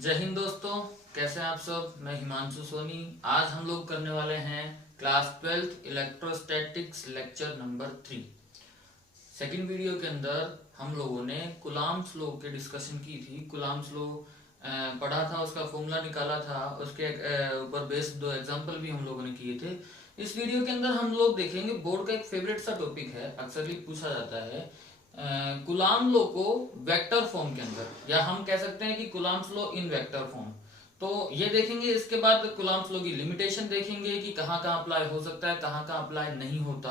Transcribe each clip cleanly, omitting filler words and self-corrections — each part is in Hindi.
जय हिंद दोस्तों, कैसे हैं आप सब। मैं हिमांशु सोनी। आज हम लोग करने वाले हैं class 12th electrostatics lecture number 3। Second video के अंदर हम लोगों ने कूलम्ब्स लॉ के डिस्कशन की थी। कूलम्ब्स लॉ पढ़ा था, उसका फॉर्मूला निकाला था, उसके ऊपर बेस्ड 2 एग्जाम्पल भी हम लोगों ने किए थे। इस वीडियो के अंदर हम लोग देखेंगे, बोर्ड का एक फेवरेट सा टॉपिक है, अक्सर ही पूछा जाता है, कूलम्ब लॉ को वेक्टर फॉर्म के अंदर, या हम कह सकते हैं कि Coulomb's law in vector form. तो ये देखेंगे। इसके बाद कूलम्ब्स लॉ की लिमिटेशन देखेंगे कि कहाँ कहाँ अप्लाई हो सकता है, कहाँ कहाँ अप्लाई नहीं होता।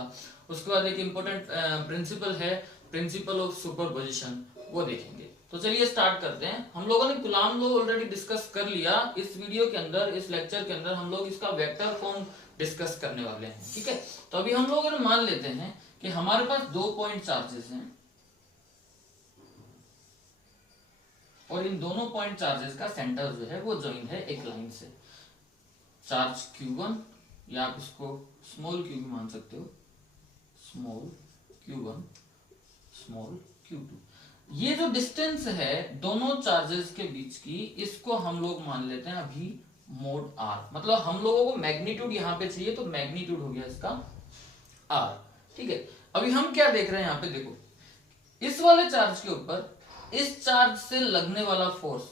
उसके बाद एक इंपॉर्टेंट प्रिंसिपल है, प्रिंसिपल ऑफ सुपरपोजिशन, वो देखेंगे। तो चलिए स्टार्ट करते हैं। हम लोगों ने कूलम्ब लॉ ऑलरेडी डिस्कस कर लिया। इस वीडियो के अंदर, इस लेक्चर के अंदर हम लोग इसका वेक्टर फॉर्म डिस्कस करने वाले हैं। ठीक है, तो अभी हम लोग मान लेते हैं कि हमारे पास 2 पॉइंट चार्जेस हैं और इन दोनों पॉइंट चार्जेस का सेंटर जो है वो ज्वाइन है एक लाइन से। चार्ज Q1, या आप इसको स्मॉल q भी मान सकते हो, स्मॉल Q1, स्मॉल Q2। ये जो डिस्टेंस है दोनों चार्जेस के बीच की, इसको हम लोग मान लेते हैं अभी मोड r। मतलब हम लोगों को मैग्नीट्यूड यहां पे चाहिए, तो मैग्नीट्यूड हो गया इसका r। ठीक है, अभी हम क्या देख रहे हैं यहाँ पे, देखो इस वाले चार्ज के ऊपर इस चार्ज से लगने वाला force,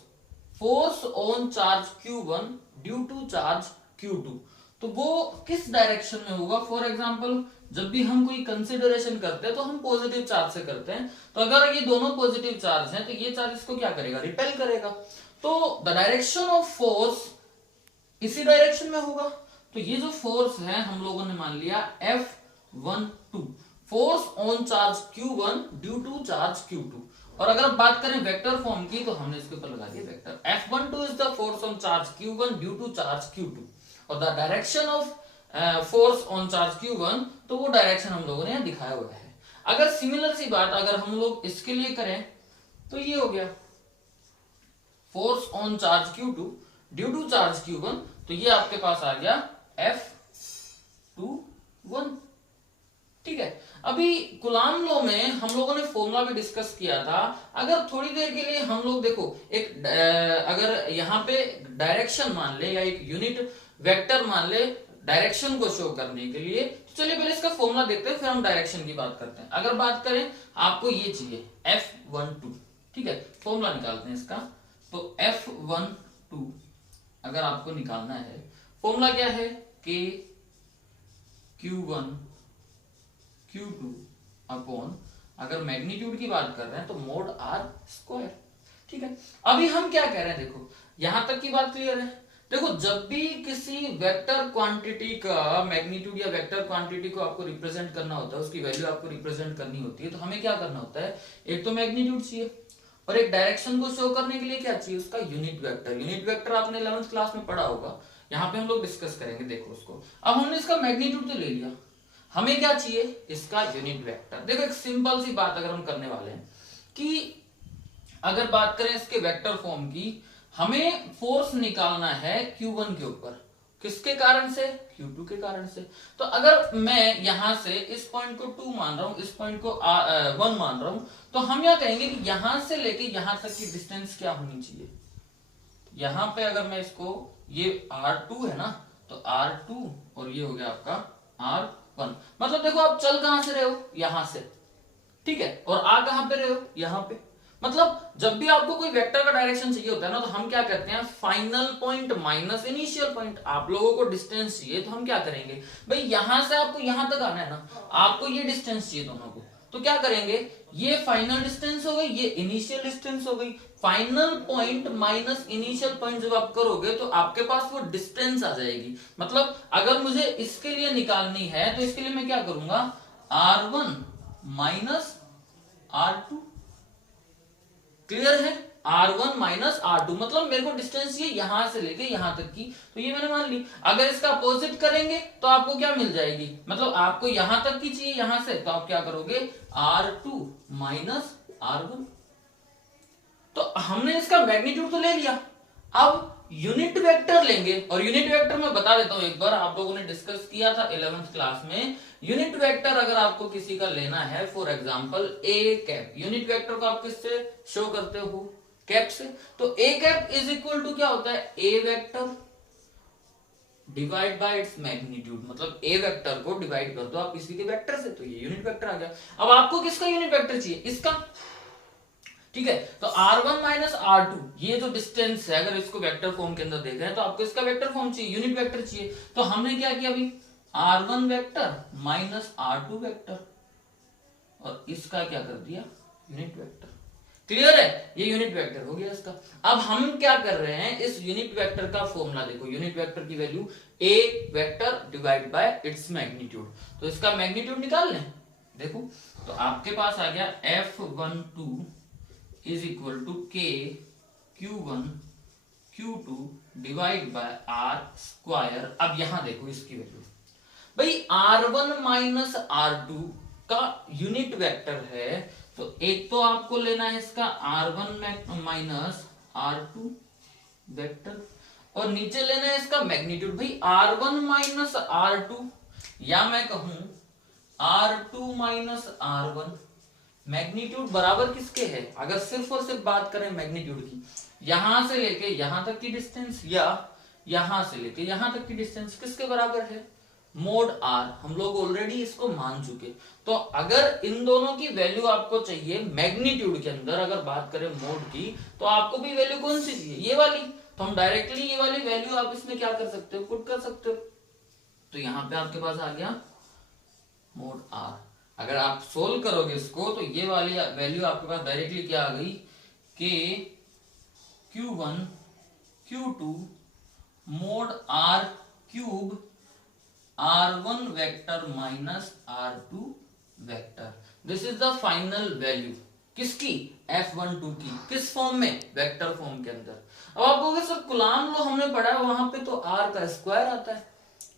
force on charge Q1 due to charge Q2, तो वो किस डायरेक्शन में होगा। फॉर एग्जांपल, जब भी हम कोई कंसिडरेशन करते हैं तो हम पॉजिटिव चार्ज से करते हैं। तो अगर ये दोनों पॉजिटिव चार्ज हैं तो ये चार्ज इसको क्या करेगा, रिपेल करेगा। तो द डायरेक्शन ऑफ फोर्स इसी डायरेक्शन में होगा। तो ये जो फोर्स है हम लोगों ने मान लिया F12, force on charge Q1 due to charge Q2। और अगर बात करें वेक्टर फॉर्म की, तो हमने इसके ऊपर लगा दिया vector. F12 is the force on charge Q1 due to charge Q2, और the direction of force on charge Q1, तो वो डायरेक्शन हम लोगों ने यहाँ दिखाया हुआ है। अगर सिमिलर सी बात अगर हम लोग इसके लिए करें तो ये हो गया force on charge Q2 due to charge Q1, तो ये आपके पास आ गया F21। ठीक है, अभी कूलम्ब लॉ में हम लोगों ने फॉर्मूला भी डिस्कस किया था। अगर थोड़ी देर के लिए हम लोग देखो एक अगर यहाँ पे डायरेक्शन मान ले, या एक यूनिट वेक्टर मान ले डायरेक्शन को शो करने के लिए, तो चलिए पहले इसका फॉर्मूला देखते हैं, फिर हम डायरेक्शन की बात करते हैं। अगर बात करें, आपको ये चाहिए F12, ठीक है, फॉर्मूला निकालते हैं इसका। तो F12 अगर आपको निकालना है, फॉर्मूला क्या है, K Q1 Q2 अपॉन, अगर मैग्नीट्यूड की बात कर रहे हैं तो मोड R स्क्वायर। ठीक है, अभी हम क्या कह रहे हैं, देखो यहां तक की बात क्लियर है। देखो जब भी किसी वेक्टर क्वांटिटी का मैग्नीट्यूड या वेक्टर क्वांटिटी को आपको रिप्रेजेंट करना होता है, उसकी वैल्यू आपको रिप्रेजेंट करनी होती है, तो हमें क्या करना होता है, एक तो मैग्नीट्यूड चाहिए, और एक डायरेक्शन को शो करने के लिए क्या चाहिए, उसका यूनिट वेक्टर। यूनिट वेक्टर आपने 11th क्लास में पढ़ा होगा, यहाँ पे हम लोग डिस्कस करेंगे। देखो उसको, अब हमने इसका मैग्नीट्यूड तो ले लिया, हमें क्या चाहिए, इसका यूनिट वेक्टर। देखो एक सिंपल सी बात अगर हम करने वाले हैं कि अगर बात करें इसके वेक्टर फॉर्म की, हमें फोर्स निकालना है Q1 के ऊपर, किसके कारण से, Q2 के कारण से। तो अगर मैं यहां से इस पॉइंट को 2 मान रहा हूं, इस पॉइंट को 1 मान रहा हूं, तो हम क्या कहेंगे कि यहां से लेके यहां तक की डिस्टेंस क्या होनी चाहिए। यहां पे अगर मैं इसको, ये R2 है ना, तो R2 और ये हो गया आपका R1। मतलब देखो आप चल कहां से रहे हो, यहां से, ठीक है, और आ कहां पे रहे हो, यहां पे। मतलब जब भी आपको कोई वेक्टर का डायरेक्शन चाहिए होता है ना, तो हम क्या करते हैं, final point minus initial point. आप लोगों को डिस्टेंस चाहिए, तो हम क्या करेंगे, भाई यहां से आपको यहां तक आना है ना, आपको ये डिस्टेंस चाहिए दोनों को, तो क्या करेंगे, ये फाइनल डिस्टेंस हो गई, ये इनिशियल डिस्टेंस हो गई। Final point minus initial point जब आप करोगे तो आपके पास वो डिस्टेंस आ जाएगी। मतलब अगर मुझे इसके लिए निकालनी है, तो इसके लिए मैं क्या करूंगा, R1 माइनस R2। क्लियर है, R1 माइनस R2, मतलब मेरे को डिस्टेंस ये यहां से लेके यहां तक की, तो ये मैंने मान ली। अगर इसका अपोजिट करेंगे तो आपको क्या मिल जाएगी, मतलब आपको यहां तक की चाहिए यहां से, तो आप क्या करोगे, R2 माइनस R1। तो हमने इसका मैग्नीट्यूड तो ले लिया, अब यूनिट वेक्टर लेंगे। और यूनिट वेक्टर मैं बता देता हूं, एक बार आप लोगों ने डिस्कस किया था 11th क्लास में। यूनिट वेक्टर अगर आपको किसी का लेना है, for example A cap, unit vector को आप किससे शो करते हो, कैप से। तो A cap is equal to क्या होता है, A vector divide by its magnitude, मतलब ए वेक्टर को डिवाइड कर दो आप किसी के वेक्टर से, तो ये यूनिट वेक्टर आ गया। अब आपको किसका यूनिट वेक्टर चाहिए, इसका, ठीक है। तो r1 माइनस r2 ये जो डिस्टेंस है, अगर इसको वेक्टर फॉर्म के अंदर देख रहे हैं तो आपको इसका वेक्टर फॉर्म चाहिए, यूनिट वेक्टर चाहिए। तो हमने क्या किया अभी, r1 vector minus r2 vector, और इसका क्या कर दिया, यूनिट वेक्टर। क्लियर है, ये यूनिट वेक्टर हो गया इसका। अब हम क्या कर रहे हैं, इस यूनिट वेक्टर का फॉर्मूला देखो, यूनिट वेक्टर की value A vector divide by its magnitude. तो इसका मैग्नीट्यूड निकाल लें, देखो तो आपके पास आ गया F12 इज इक्वल टू के Q1 Q2 divide by are square. अब यहां देखो इसकी वैल्यू, भाई R1 माइनस R2 का यूनिट वेक्टर है, तो एक तो आपको लेना है इसका R1 माइनस R2 वेक्टर, और नीचे लेना है इसका मैग्नीट्यूड। भाई R1 माइनस R2, या मैं कहूं R2 माइनस R1, मैग्नीट्यूड बराबर किसके है, अगर सिर्फ और सिर्फ बात करें मैग्नीट्यूड की, यहां से लेके यहां तक की डिस्टेंस या यहां से लेके यहां तक की डिस्टेंस किसके बराबर है, मोड आर। हम लोग ऑलरेडी इसको मान चुके। तो अगर इन दोनों की वैल्यू आपको चाहिए मैग्नीट्यूड के अंदर, अगर बात करें मोड की, तो आपको भी वैल्यू कौन सी चाहिए, ये वाली। तो हम डायरेक्टली ये वाली वैल्यू आप इसमें क्या कर सकते हो, पुट कर सकते हो। तो यहां पे आपके पास आ गया मोड आर। अगर आप सोल्व करोगे इसको तो ये वाली वैल्यू आपके पास डायरेक्टली क्या आ गई, के Q1 Q2 mod r cube R1 vector minus R2 vector. This is the final value किसकी, F12 की, किस फॉर्म में, वेक्टर फॉर्म के अंदर। अब आप कहोगे सर कुलाम लो हमने पढ़ा है, वहां पे तो R का स्क्वायर आता है,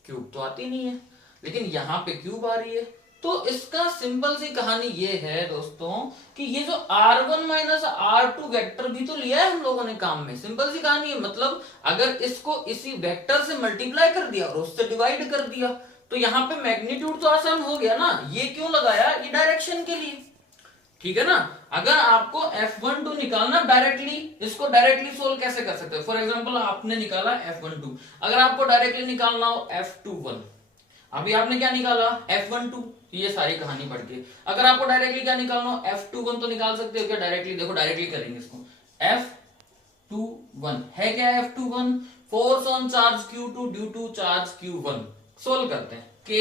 क्यूब तो आती नहीं है, लेकिन यहां पे क्यूब आ रही है। तो इसका सिंपल सी कहानी ये है दोस्तों कि ये जो R1 माइनस R2 वेक्टर भी तो लिया है हम लोगों ने काम में, सिंपल सी कहानी है। मतलब अगर इसको इसी वेक्टर से मल्टीप्लाई कर दिया और उससे डिवाइड कर दिया, तो यहाँ पे मैग्नीट्यूड तो आसान हो गया ना। ये क्यों लगाया, ये डायरेक्शन के लिए, ठीक है ना। अगर आपको F12 निकालना डायरेक्टली, इसको डायरेक्टली सोल्व कैसे कर सकते हो, फॉर एग्जांपल आपने निकाला F12, अगर आपको डायरेक्टली निकालना हो F21, अभी आपने क्या निकाला F12, ये सारी कहानी पढ़ के। अगर आपको डायरेक्टली क्या निकालना हो F21 तो निकाल सकते हो क्या डायरेक्टली, देखो डायरेक्टली करेंगे इसको। F21 है क्या, F21 force on charge Q2 due to charge Q1। Solve करते हैं, K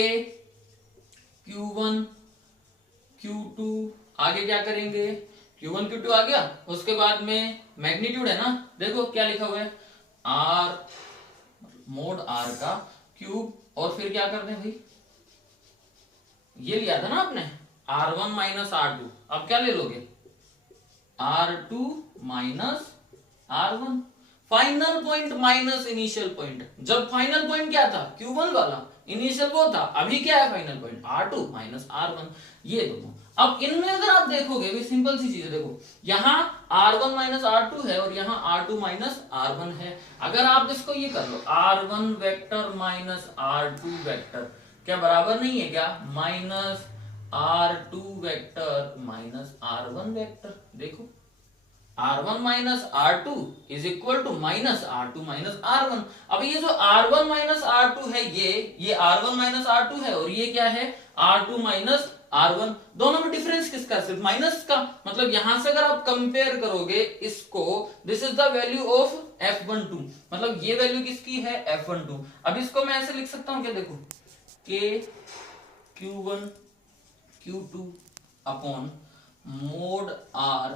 Q1 Q2, आगे क्या करेंगे, Q1 Q2 आ गया, उसके बाद में मैग्नीट्यूड है ना, देखो क्या लिखा हुआ है, R मोड R का क्यूब, और फिर क्या करते हैं भाई, ये लिया था ना आपने R1 माइनस R2, अब क्या ले लोगे R2 minus R1, final point minus initial point. जब फाइनल पॉइंट क्या था Q1 वाला, इनिशियल वो था, अभी क्या है final point R2 minus R1, ये दोनों। अब इनमें अगर आप देखोगे भी सिंपल सी चीज है, देखो यहाँ R1 माइनस R2 है और यहाँ R2 माइनस R1 है। अगर आप इसको ये कर लो R1 vector minus R2 vector, क्या बराबर नहीं है क्या, minus R2 vector minus R1 vector. देखो R1 minus R2 is equal to minus R2 minus R1। अब ये जो R1 माइनस R2 है, ये R1 माइनस R2 है, और ये क्या है R2 माइनस R1। दोनों में डिफरेंस किसका, सिर्फ माइनस का। मतलब यहां से अगर आप कंपेयर करोगे इसको, this is the value of F12, मतलब ये वैल्यू किसकी है, F12। अब इसको मैं ऐसे लिख सकता हूं क्या, देखो K Q1 Q2 upon mode R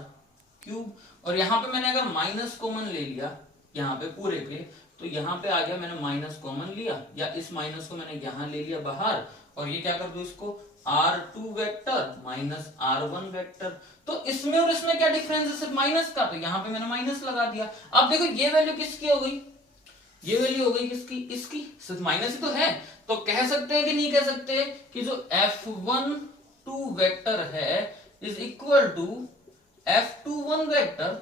cube, और यहां पे मैंने अगर माइनस कॉमन ले लिया यहाँ पे पूरे पे, तो यहाँ पे आ गया मैंने माइनस कॉमन लिया, या इस माइनस को मैंने यहां ले लिया बाहर, और ये क्या कर दो इसको R2 vector minus R1 vector. तो इसमें और इसमें क्या डिफरेंस है, सिर्फ माइनस का, तो यहाँ पे मैंने माइनस लगा दिया। अब देखो ये वैल्यू किसकी हो गई, ये वैल्यू हो गई किसकी, इसकी, सिर्फ माइनस ही तो है। तो कह सकते हैं कि नहीं कह सकते कि जो F12 वेक्टर है is equal to F21 vector,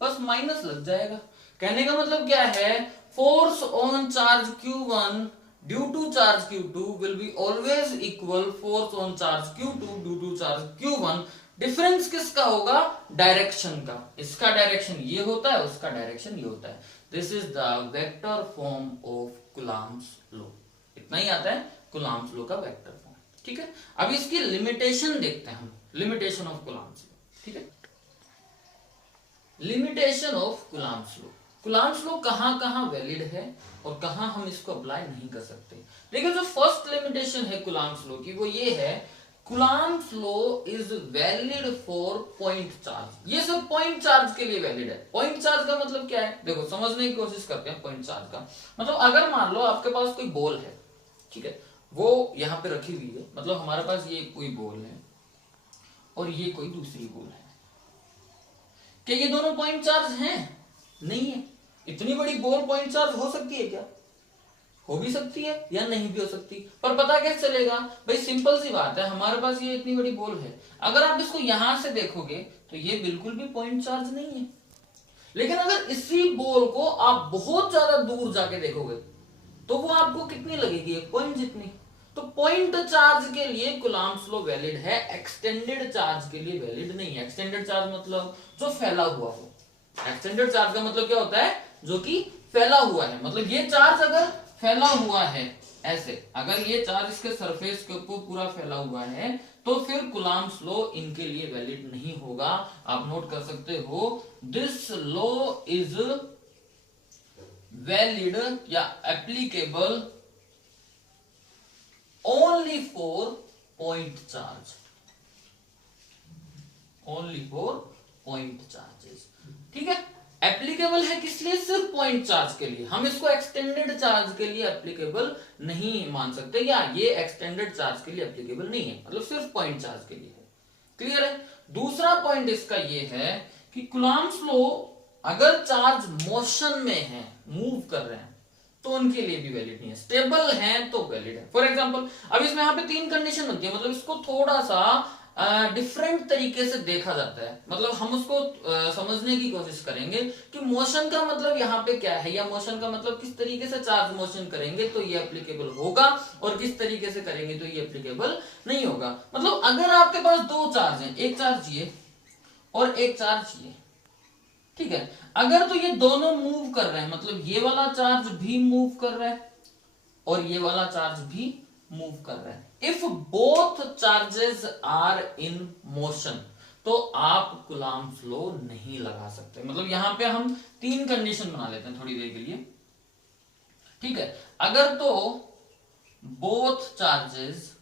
बस माइनस लग जाएगा। कहने का मतलब क्या है, force on charge Q1 due to charge Q2 will be always equal force on charge Q2 due to charge Q1 difference किसका होगा? डायरेक्शन का। इसका डायरेक्शन ये होता है, उसका डायरेक्शन ये होता है। This is the vector form of Coulomb's law. इतना ही आता है कूलम्ब्स लॉ का वेक्टर फॉर्म। ठीक है, अब इसकी लिमिटेशन देखते हैं हम, लिमिटेशन ऑफ कूलम्ब्स लॉ। ठीक है, limitation of Coulomb's law. Coulomb's law कहां कहां वैलिड है और कहां हम इसको अप्लाई नहीं कर सकते। देखिए, जो फर्स्ट लिमिटेशन है कूलम्ब्स लॉ की, वो ये है, Coulomb's law is valid for point charge. ये सब पॉइंट चार्ज के लिए वैलिड है। पॉइंट चार्ज का मतलब क्या है? देखो, समझने की कोशिश करते हैं। पॉइंट चार्ज का मतलब, अगर मान लो आपके पास कोई बॉल है, ठीक है, वो यहां पे रखी हुई है, मतलब हमारे पास ये कोई बॉल है और ये कोई दूसरी बॉल है, क्या ये दोनों पॉइंट चार्ज हैं? नहीं है। इतनी बड़ी बॉल पॉइंट चार्ज हो सकती है क्या? हो भी सकती है या नहीं भी हो सकती, पर पता कैसे चलेगा भाई? सिंपल सी बात है, हमारे पास ये इतनी बड़ी बॉल है, अगर आप इसको यहां से देखोगे तो ये बिल्कुल भी पॉइंट चार्ज नहीं है। लेकिन अगर इसी बॉल को आप बहुत ज्यादा दूर जाके देखोगे तो वो आपको कितनी लगेगी? एक पॉइंट जितनी। तो पॉइंट चार्ज के लिए कूलम्ब्स लॉ वैलिड है, एक्सटेंडेड चार्ज के लिए वैलिड नहीं है। एक्सटेंडेड चार्ज मतलब जो फैला हुआ हो। एक्सटेंडेड चार्ज का मतलब क्या होता है? जो कि फैला हुआ है। मतलब ये चार्ज अगर फैला हुआ है ऐसे, अगर ये चार्ज इसके सरफेस के ऊपर पूरा फैला हुआ है, तो फिर कूलम्ब्स लॉ इनके लिए वैलिड नहीं होगा। आप नोट कर सकते हो, दिस लॉ इज वैलिड या applicable only for point charge, only for point charges. ठीक है, एप्लीकेबल है किस लिए? सिर्फ पॉइंट चार्ज के लिए। हम इसको एक्सटेंडेड चार्ज के लिए एप्लीकेबल नहीं मान सकते, या ये एक्सटेंडेड चार्ज के लिए एप्लीकेबल नहीं है, मतलब सिर्फ पॉइंट चार्ज के लिए है। क्लियर है? दूसरा पॉइंट इसका ये है कि कूलम्ब्स लॉ अगर चार्ज मोशन में है, मूव कर रहे हैं, तो उनके लिए भी वैलिड नहीं है। स्टेबल हैं तो वैलिड है। फॉर एग्जांपल, अब इसमें यहाँ पे 3 कंडीशन बनती है, मतलब इसको थोड़ा सा डिफरेंट तरीके से देखा जाता है। मतलब हम उसको समझने की कोशिश करेंगे कि मोशन का मतलब यहाँ पे क्या है, या मोशन का मतलब किस तरीके से चार्ज मोशन करेंगे तो ये एप्लीकेबल होगा, और किस तरीके से करेंगे तो ये एप्लीकेबल नहीं होगा। मतलब अगर आपके पास 2 चार्ज हैं, एक चार्ज ये और एक चार्ज ये, ठीक है, अगर तो ये दोनों मूव कर रहे हैं, मतलब ये वाला चार्ज भी मूव कर रहा है और ये वाला चार्ज भी मूव कर रहा है, if both charges are in motion, तो आप कूलम्ब्स लॉ नहीं लगा सकते। मतलब यहां पे हम 3 कंडीशन बना लेते हैं थोड़ी देर के लिए। ठीक है, अगर तो बोथ चार्जेस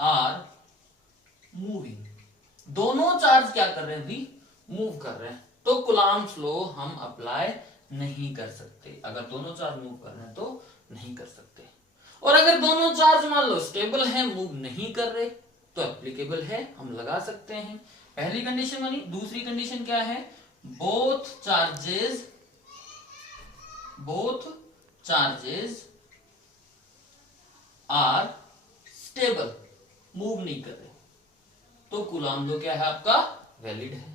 आर मूविंग, दोनों चार्ज क्या कर रहे हैं भी? मूव कर रहे हैं, तो कूलम्ब्स लॉ हम अप्लाई नहीं कर सकते। अगर दोनों चार्ज मूव कर रहे हैं तो नहीं कर सकते। और अगर दोनों चार्ज मान लो स्टेबल है, मूव नहीं कर रहे, तो एप्लीकेबल है, हम लगा सकते हैं। पहली कंडीशन बनी। दूसरी कंडीशन क्या है? Both charges are stable, move नहीं कर रहे, तो कूलम्ब लॉ क्या है आपका? वैलिड है।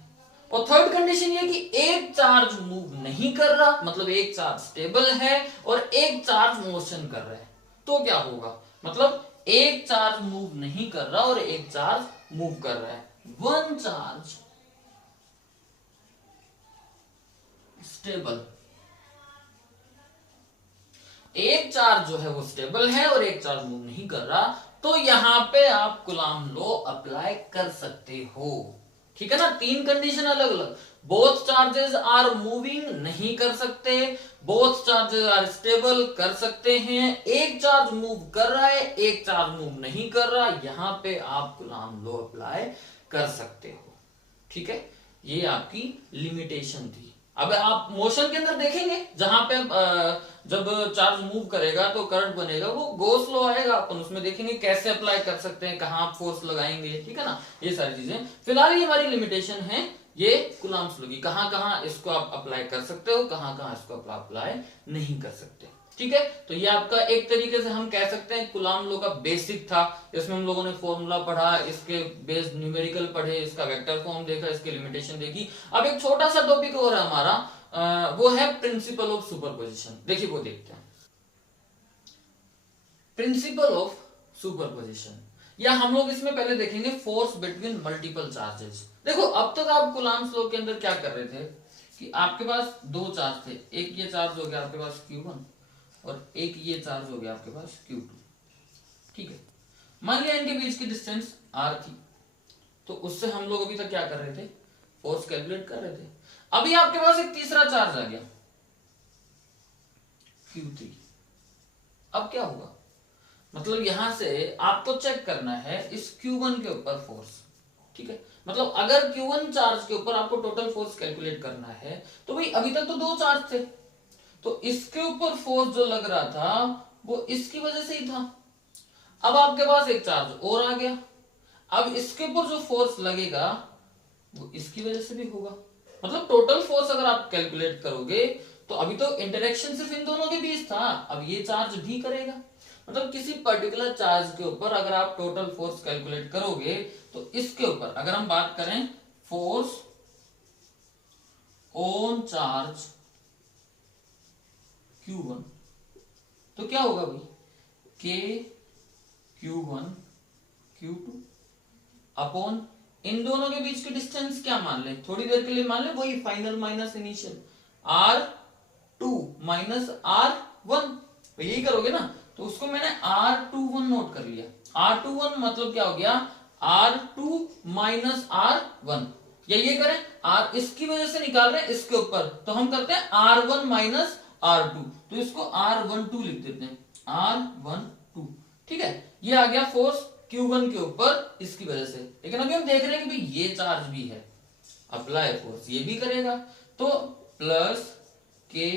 और थर्ड कंडीशन ये कि एक चार्ज मूव नहीं कर रहा, मतलब एक चार्ज स्टेबल है और एक चार्ज मोशन कर रहा है, तो क्या होगा? मतलब एक चार्ज मूव नहीं कर रहा और एक चार्ज मूव कर रहा है, वन चार्ज स्टेबल, एक चार्ज जो है वो स्टेबल है और एक चार्ज मूव नहीं कर रहा, तो यहां पे आप कूलम्ब लॉ अप्लाई कर सकते हो। ठीक है ना? 3 कंडीशन अलग अलग। बोथ चार्जेस आर मूविंग नहीं कर सकते, बोथ चार्जेस आर स्टेबल कर सकते हैं, एक चार्ज मूव कर रहा है, एक चार्ज मूव नहीं कर रहा, यहां पे आप कूलम्ब लॉ अप्लाई कर सकते हो। ठीक है, ये आपकी लिमिटेशन थी। अब आप मोशन के अंदर देखेंगे, जहां पे जब चार्ज मूव करेगा तो करंट बनेगा, वो गॉस लॉ आएगा, अपन उसमें देखेंगे कैसे अप्लाई कर सकते हैं, कहां आप फोर्स लगाएंगे। ठीक है ना? ये सारी चीजें। फिलहाल ये हमारी लिमिटेशन है ये कूलम्ब लॉ की, कहां कहां इसको आप अप्लाई कर सकते हो, कहां कहां इसको अप्लाई नहीं कर सकते। ठीक है, तो ये आपका एक तरीके से हम कह सकते हैं कूलम्ब लॉ का बेसिक था। इसमें हम लोगों ने फॉर्मूला पढ़ा, इसके बेस्ड न्यूमेरिकल पढ़े, इसका वेक्टर फॉर्म देखा, इसकी लिमिटेशन देखी। अब एक छोटा सा टॉपिक और है हमारा, वो है प्रिंसिपल ऑफ सुपरपोजिशन। देखिए वो देखते हैं। प्रिंसिपल ऑफ सुपरपोजिशन, या हम लोग इसमें पहले देखेंगे फोर्स बिटवीन मल्टीपल चार्जेस। देखो अब तक आप कूलम्ब्स लॉ के अंदर क्या कर रहे थे कि आपके पास दो चार्ज थे, एक ये चार्ज हो गया आपके पास Q1 और एक ये चार्ज हो गया आपके पास Q2, ठीक है। मान लिया इनके बीच की डिस्टेंस r थी, तो उससे हम लोग अभी तक क्या कर रहे थे, फोर्स कैलकुलेट कर रहे थे। अभी आपके पास एक तीसरा चार्ज आ गया Q3। अब क्या होगा, मतलब यहां से आपको चेक करना है इस Q1 के ऊपर फोर्स, ठीक है। मतलब अगर Q1 चार्ज के ऊपर आपको टोटल फोर्स कैलकुलेट करना है तो भाई अभी तक तो दो चार्ज थे, तो इसके ऊपर फोर्स जो लग रहा था वो इसकी वजह से ही था। अब आपके पास एक चार्ज और आ गया, अब इसके ऊपर जो फोर्स लगेगा वो इसकी वजह से भी होगा। मतलब टोटल फोर्स अगर आप कैलकुलेट करोगे तो अभी तो इंटरेक्शन सिर्फ इन दोनों के बीच था, अब ये चार्ज भी करेगा। मतलब किसी पर्टिकुलर चार्ज के ऊपर अगर आप टोटल फोर्स कैलकुलेट करोगे तो इसके ऊपर अगर हम बात करें फोर्स ऑन चार्ज Q1 तो क्या होगा भाई, K Q1 Q2 अपॉन इन दोनों के बीच की डिस्टेंस क्या मान ले, थोड़ी देर के लिए मान ले वही final minus initial, R2 minus R1, तो यही करोगे ना, तो उसको मैंने R21 नोट कर लिया। R21 मतलब क्या हो गया, R2 माइनस R1, या ये करें R इसकी वजह से निकाल रहे हैं इसके ऊपर, तो हम करते हैं R1 माइनस R2, तो इसको R12 लिख देते हैं, R12, ठीक है। ये आ गया फोर्स Q1 के ऊपर इसकी वजह से। लेकिन अभी हम देख रहे हैं कि भाई ये चार्ज भी है, अप्लाई फोर्स ये भी करेगा, तो plus K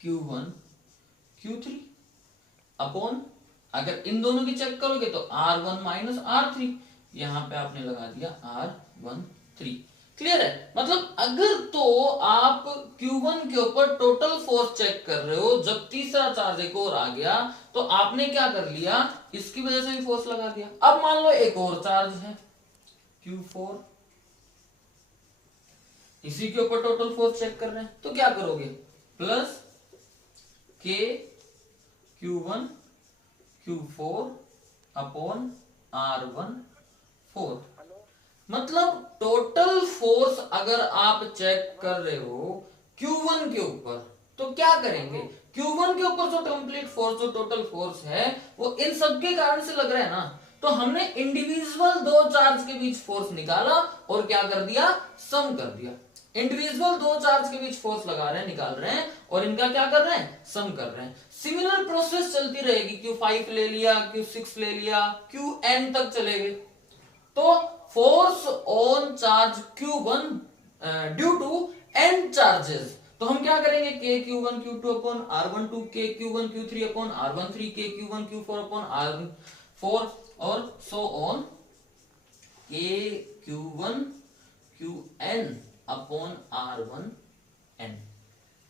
Q1 Q3 upon अगर इन दोनों की चेक करोगे तो R1 माइनस R3, यहां पे आपने लगा दिया R13। क्लियर है, मतलब अगर तो आप Q1 के ऊपर टोटल फोर्स चेक कर रहे हो, जब तीसरा चार्ज एक और आ गया तो आपने क्या कर लिया, इसकी वजह से भी फोर्स लगा दिया। अब मान लो एक और चार्ज है Q4, इसी के ऊपर टोटल फोर्स चेक कर रहे हैं, तो क्या करोगे, plus K Q1 Q4 upon R14। मतलब टोटल फोर्स अगर आप चेक कर रहे हो Q1 के ऊपर तो क्या करेंगे, Q1 के ऊपर जो कंप्लीट फोर्स जो टोटल फोर्स है वो इन सब के कारण से लग रहा है ना, तो हमने इंडिविजुअल दो चार्ज के बीच फोर्स निकाला और क्या कर दिया, सम कर दिया। इंडिविजुअल दो चार्ज के बीच फोर्स लगा रहे हैं, निकाल रहे हैं, और इनका क्या कर रहे हैं, सम कर रहे हैं। सिमिलर प्रोसेस चलती रहेगी, Q5 ले लिया, Q6 ले लिया, Qn तक चलेगी। तो force on charge Q1 due to n charges, तो हम क्या करेंगे, K Q1 Q2 upon R12, K Q1 Q3 upon R13, K Q1 Q4 upon R4 और so on K Q1 Qn upon R1n,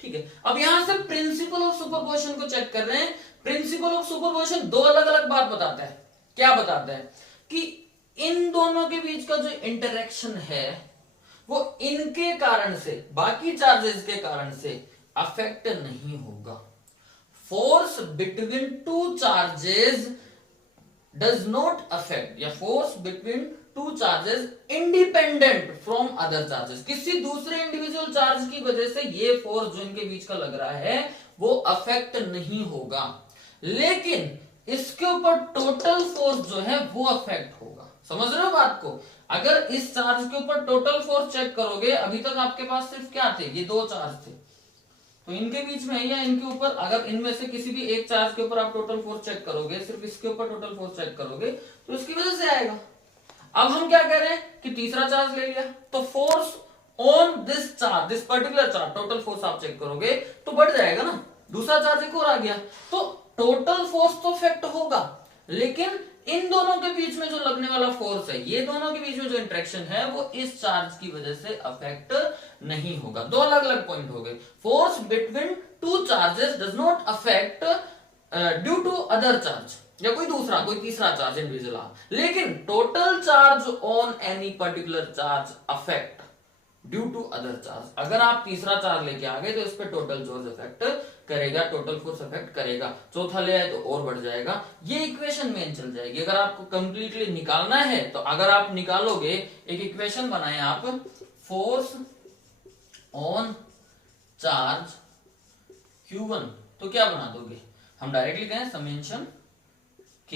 ठीक है। अब यहां से प्रिंसिपल ऑफ सुपरपोजिशन को चेक कर रहे हैं। प्रिंसिपल ऑफ सुपरपोजिशन दो अलग अलग बात बताता है। क्या बताता है कि इन दोनों के बीच का जो इंटरेक्शन है वो इनके कारण से, बाकी चार्जेस के कारण से अफेक्ट नहीं होगा। Force between two charges does not affect, या force between two charges independent from other charges, किसी दूसरे इंडिविजुअल चार्ज की वजह से ये फोर्स जो इनके बीच का लग रहा है वो अफेक्ट नहीं होगा, लेकिन इसके ऊपर टोटल फोर्स जो है वो अफेक्ट होगा। समझ रहे हो बात को, अगर इस चार्ज के ऊपर टोटल फोर्स चेक करोगे, अभी तक आपके पास सिर्फ क्या थे, ये दो चार्ज थे, तो इनके बीच में या इनके ऊपर अगर इनमें से किसी भी एक चार्ज के ऊपर आप टोटल फोर्स चेक करोगे, सिर्फ इसके ऊपर टोटल फोर्स चेक करोगे तो इसकी वजह से आएगा। अब हम क्या कह रहे हैं कि तीसरा चार्ज ले लिया, तो force on this charge, this particular charge, total force आप चेक करोगे तो बढ़ जाएगा ना, दूसरा चार्ज एक और आ गया, तो टोटल फोर्स तो इफेक्ट होगा, लेकिन इन दोनों के बीच में जो लगने वाला फोर्स है, ये दोनों के बीच में जो इंटरेक्शन है वो इस चार्ज की वजह से अफेक्ट नहीं होगा। दो अलग अलग पॉइंट हो गए। Force between two charges does not affect due to other charge, या कोई दूसरा कोई तीसरा चार्ज इंडिविजुअल, लेकिन total charge on any particular charge affect due to other charge. अगर आप तीसरा चार्ज लेके आ गए तो इस पे टोटल चार्ज इफेक्ट करेगा, टोटल फोर्स अफेक्ट करेगा। चौथा ले आए तो और बढ़ जाएगा, ये इक्वेशन मेन चल जाएगी। अगर आपको कंप्लीटली निकालना है तो अगर आप निकालोगे, एक इक्वेशन बनाए आप, फोर्स ऑन चार्ज Q1, तो क्या बना दोगे, हम डायरेक्टली कहें summation K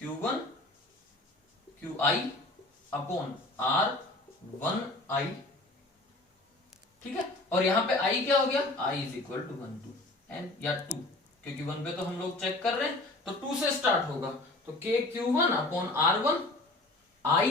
Q1 QI upon R1I, ठीक है। और यहां पे I क्या हो गया, I is equal to 1 to n या 2, क्योंकि 1 पे तो हम लोग चेक कर रहे हैं, तो 2 से स्टार्ट होगा, तो K Q1 upon R1 I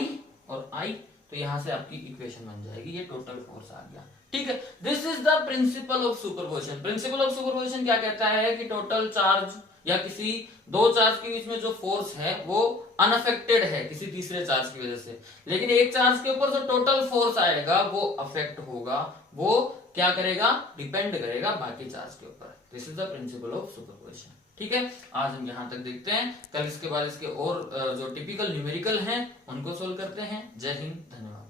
और I, तो यहां से आपकी इक्वेशन बन जाएगी, ये टोटल फोर्स आ गया, ठीक है। This is the principal of superposition. Principal of superposition क्या कहता है कि टोटल चार्ज या किसी दो चार्ज के बीच में जो फोर्स है वो अनअफेक्टेड है किसी तीसरे चार्ज की वजह से, लेकिन एक चार्ज के ऊपर जो टोटल फोर्स आएगा वो अफेक्ट होगा, वो क्या करेगा, डिपेंड करेगा बाकी चार्ज के ऊपर। This is the principal of superposition, ठीक है। आज हम यहां तक देखते हैं, कल इसके बाद इसके और जो टिपिकल न्यूमेरिकल हैं उनको सोल्व करते हैं। जय हिंद, धन्यवाद।